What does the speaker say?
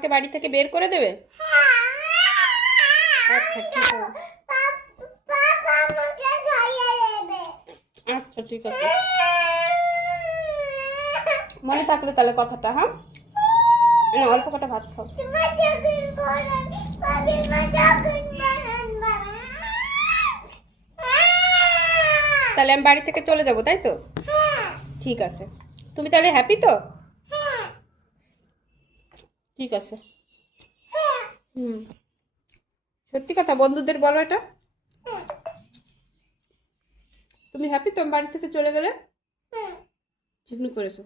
আমাকে বাড়ি থেকে বের করে দেবে? আচ্ছা ঠিক আছে, আচ্ছা ঠিক আছে, মনে থাকলো তাহলে কথাটা। হ্যাঁ, না অল্প কটা ভাত খাও। তাহলে আমি বাড়ি থেকে চলে যাব, তাই তো? ঠিক আছে, তুমি তাহলে হ্যাপি তো? ঠিক আছে। হুম, সত্যি কথা বন্ধুদের বলো এটা। তুমি হ্যাপি তো আমি বাড়ি থেকে চলে গেলে? ঠিক করেছো।